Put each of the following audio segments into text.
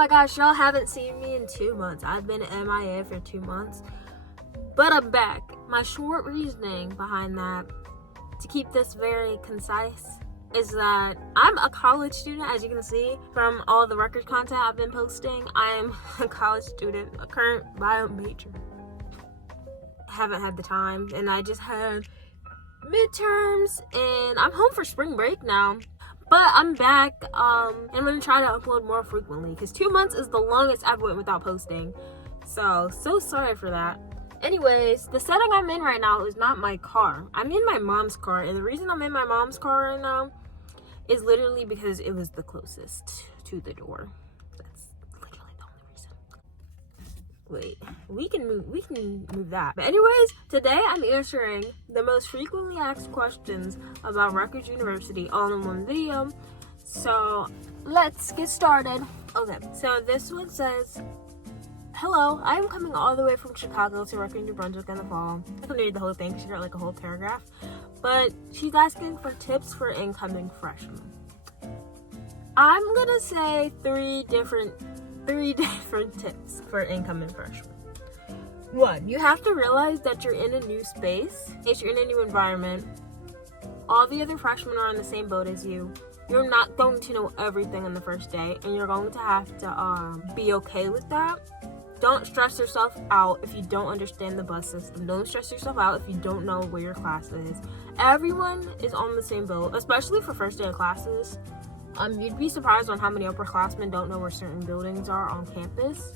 my gosh, y'all haven't seen me in 2 months. I've been MIA for 2 months, but I'm back. My short reasoning behind that, to keep this very concise, is that I'm a college student. As you can see from all the Rutgers content I've been posting, I am a college student, a current bio major. Haven't had the time, and I just had midterms, and I'm home for spring break now. But I'm back. I'm gonna try to upload more frequently because 2 months is the longest I've went without posting. So sorry for that. Anyways, the setting I'm in right now is not my car. I'm in my mom's car, and the reason I'm in my mom's car right now is literally because it was the closest to the door. That's literally the only reason. Wait, we can move that. But anyways, today I'm answering the most frequently asked questions about Rutgers University all in one video. So let's get started. Okay, so this one says, hello, I am coming all the way from Chicago to Rutgers, New Brunswick in the fall. I can read the whole thing, she got like a whole paragraph. But she's asking for tips for incoming freshmen. I'm gonna say three different tips for incoming freshmen. 1, you have to realize that you're in a new space. You're in a new environment. All the other freshmen are on the same boat as you. You're not going to know everything on the first day, and you're going to have to be okay with that. Don't stress yourself out if you don't understand the bus system. Don't stress yourself out if you don't know where your class is. Everyone is on the same boat, especially for first day of classes. You'd be surprised on how many upperclassmen don't know where certain buildings are on campus.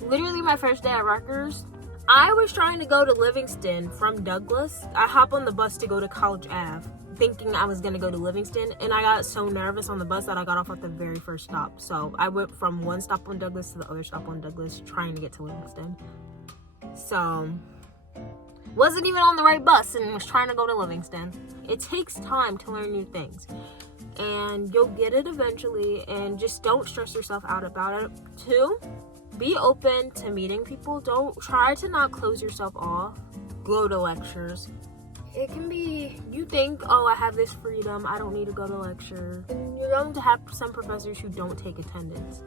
Literally my first day at Rutgers, I was trying to go to Livingston from Douglas. I hop on the bus to go to College Ave, thinking I was gonna go to Livingston, and I got so nervous on the bus that I got off at the very first stop. So I went from one stop on Douglas to the other stop on Douglas trying to get to Livingston. So wasn't even on the right bus and was trying to go to Livingston. It takes time to learn new things, and you'll get it eventually, and just don't stress yourself out about it. 2, be open to meeting people. Don't try to not close yourself off. Go to lectures. It can be, you think, oh, I have this freedom, I don't need to go to lecture. And you're going to have some professors who don't take attendance.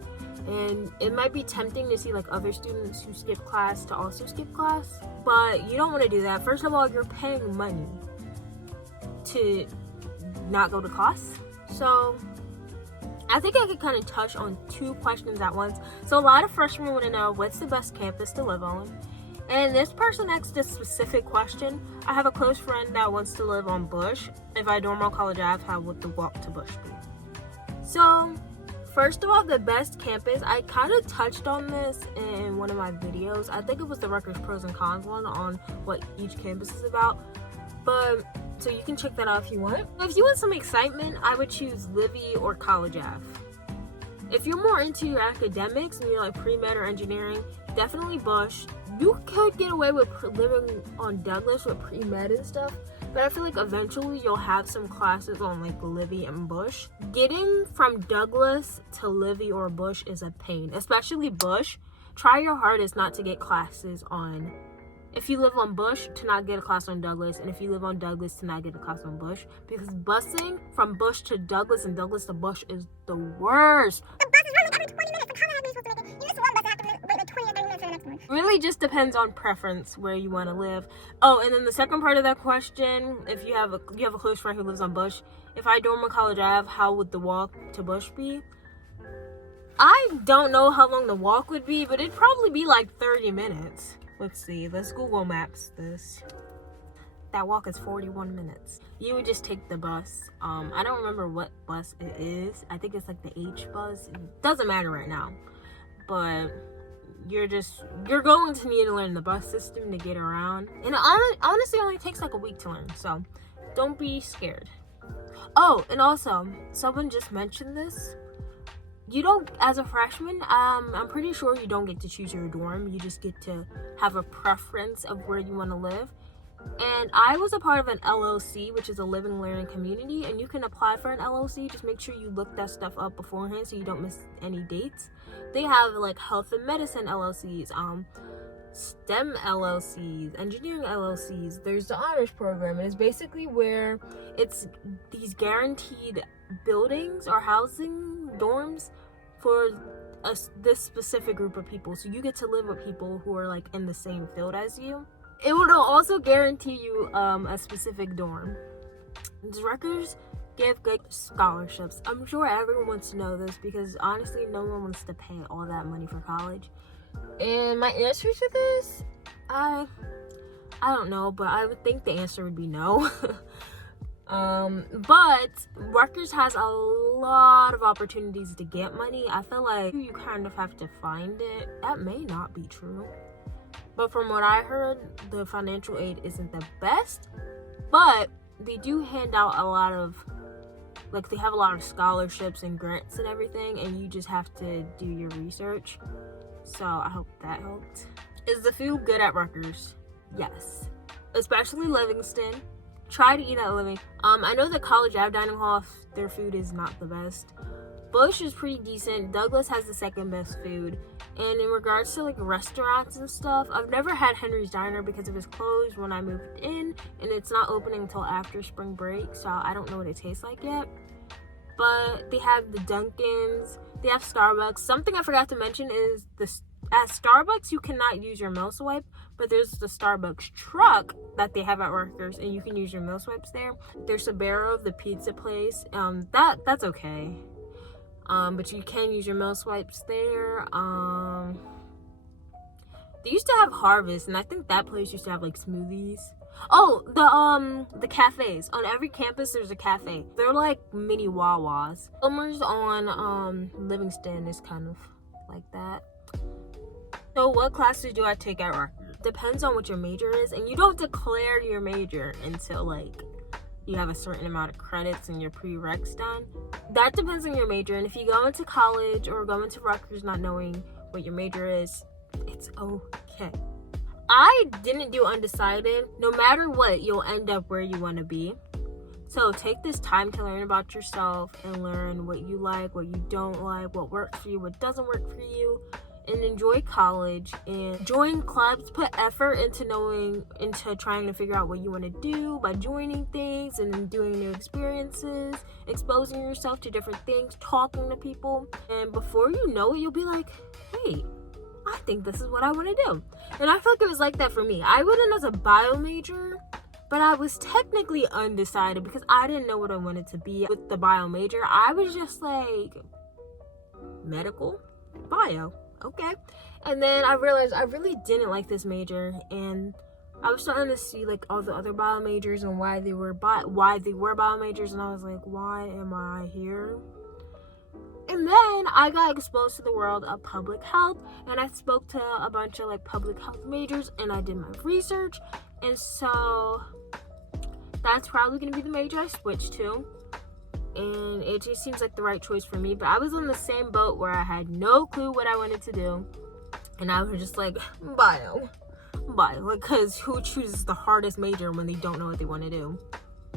And it might be tempting to see like other students who skip class to also skip class, but you don't want to do that. First of all, you're paying money to not go to class. So I think I could kind of touch on 2 questions at once. So a lot of freshmen want to know, what's the best campus to live on? And this person asked a specific question. I have a close friend that wants to live on Bush. If I dorm on College Ave, how would the walk to Bush be? So first of all, the best campus, I kind of touched on this in one of my videos. I think it was the Rutgers pros and cons one on what each campus is about. But so you can check that out if you want. If you want some excitement, I would choose Livy or College Ave. If you're more into your academics and you're like pre-med or engineering, definitely Bush. You could get away with living on Douglas with pre-med and stuff, but I feel like eventually you'll have some classes on like Livy and Bush. Getting from Douglas to Livy or Bush is a pain, especially Bush. Try your hardest not to get classes on, if you live on Bush, to not get a class on Douglas, and if you live on Douglas, to not get a class on Bush, because busing from Bush to Douglas and Douglas to Bush is the worst. The bus is running every 20 minutes, so how long are you supposed to make it? You miss one bus, I have to wait like 20 or 30 minutes for the next one. Really just depends on preference where you want to live. Oh, and then the second part of that question, if you have a close friend who lives on Bush, if I dorm on College Ave, how would the walk to Bush be? I don't know how long the walk would be, but it'd probably be like 30 minutes. Let's see, let's Google Maps this. That walk is 41 minutes. You would just take the bus. I don't remember what bus it is. I think it's like the H bus. It doesn't matter right now. But you're going to need to learn the bus system to get around. And it honestly only takes like a week to learn. So don't be scared. Oh, and also, someone just mentioned this. You don't, as a freshman, I'm pretty sure you don't get to choose your dorm. You just get to have a preference of where you want to live. And I was a part of an LLC, which is a living learning community, and you can apply for an LLC. Just make sure you look that stuff up beforehand so you don't miss any dates. They have like health and medicine LLCs, STEM LLCs, engineering LLCs. There's the honors program, and it's basically where it's these guaranteed buildings or housing dorms for this specific group of people, so you get to live with people who are like in the same field as you. It would also guarantee you a specific dorm. Does Rutgers give good scholarships? I'm sure everyone wants to know this because honestly, no one wants to pay all that money for college. And my answer to this, I don't know, but I would think the answer would be no. But Rutgers has a lot of opportunities to get money. I feel like you kind of have to find it. That may not be true. But from what I heard, the financial aid isn't the best. But they do hand out a lot of, like, they have a lot of scholarships and grants and everything. And you just have to do your research. So I hope that helped. Is the food good at Rutgers? Yes. Especially Livingston. Try to eat at Living. I know the College Ave Dining Hall, their food is not the best. Bush is pretty decent. Douglas has the second best food. And in regards to like restaurants and stuff, I've never had Henry's Diner because it was closed when I moved in, and it's not opening until after spring break, so I don't know what it tastes like yet. But they have the Dunkins, they have Starbucks. Something I forgot to mention is at Starbucks you cannot use your meal swipe, but there's the Starbucks truck that they have at Rutgers, and you can use your meal swipes there. There's Sabero, the pizza place. That's okay. But you can use your meal swipes there. They used to have Harvest, and I think that place used to have like smoothies. Oh, the cafes. On every campus there's a cafe. They're like mini Wawas. Elmer's on Livingston is kind of like that. So what classes do I take at Rutgers? Depends on what your major is, and you don't declare your major until like you have a certain amount of credits and your prereqs done. That depends on your major, and if you go into college or go into Rutgers not knowing what your major is, it's okay. I didn't do undecided. No matter what, you'll end up where you want to be. So take this time to learn about yourself and learn what you like, what you don't like, what works for you, what doesn't work for you, and enjoy college and join clubs. Put effort into trying to figure out what you want to do by joining things and doing new experiences, exposing yourself to different things, talking to people, and before you know it, you'll be like, hey, I think this is what I want to do. And I feel like it was like that for me. I went in as a bio major, but I was technically undecided because I didn't know what I wanted to be with the bio major. I was just like, medical, bio, okay. And then I realized I really didn't like this major, and I was starting to see like all the other bio majors and why they were bio majors, and I was like, why am I here? And then I got exposed to the world of public health, and I spoke to a bunch of like public health majors, and I did my research, and so that's probably going to be the major I switch to. And it just seems like the right choice for me. But I was on the same boat where I had no clue what I wanted to do, and I was just like, bio, because who chooses the hardest major when they don't know what they want to do?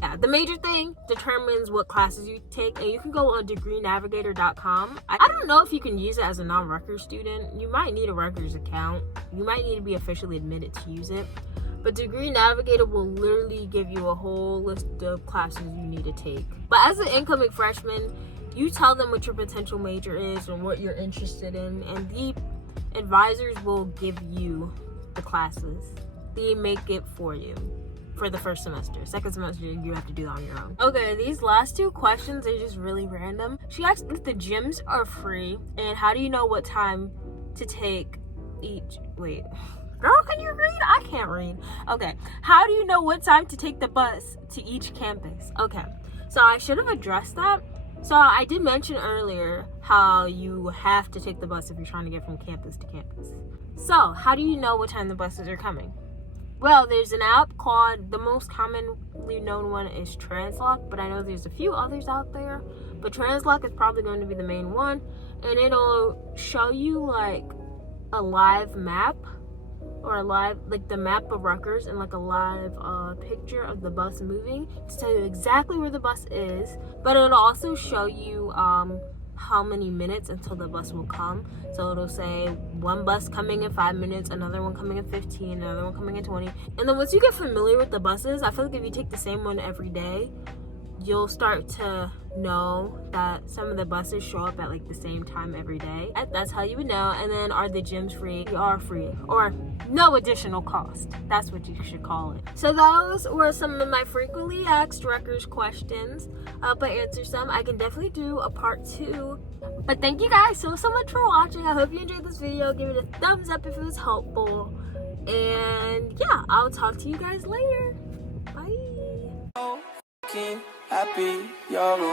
Yeah, the major thing determines what classes you take, and you can go on degreenavigator.com. I don't know if you can use it as a non-Rutgers student. You might need a Rutgers account. You might need to be officially admitted to use it. But Degree Navigator will literally give you a whole list of classes you need to take. But as an incoming freshman, you tell them what your potential major is and what you're interested in, and the advisors will give you the classes. They make it for you. For the first semester. Second semester, you have to do that on your own. Okay, these last two questions are just really random. She asked if the gyms are free, and how do you know what time to take each... Wait. Girl, can you read? I can't read. Okay. How do you know what time to take the bus to each campus? Okay. So I should have addressed that. So I did mention earlier how you have to take the bus if you're trying to get from campus to campus. So, how do you know what time the buses are coming? Well, there's an app called, the most commonly known one is Translock, but I know there's a few others out there. But Translock is probably going to be the main one, and it'll show you like a live map, or a live, like the map of Rutgers, and like a live picture of the bus moving to tell you exactly where the bus is. But it'll also show you how many minutes until the bus will come. So it'll say one bus coming in 5 minutes, another one coming in 15, another one coming in 20. And then once you get familiar with the buses, I feel like if you take the same one every day, you'll start to know that some of the buses show up at like the same time every day. That's how you would know. And then, are the gyms free? They are free, or no additional cost. That's what you should call it. So those were some of my frequently asked Rutgers questions. I hope I answered some. I can definitely do a part 2. But thank you guys so much for watching. I hope you enjoyed this video. Give it a thumbs up if it was helpful. And yeah, I'll talk to you guys later. Bye. Happy, you're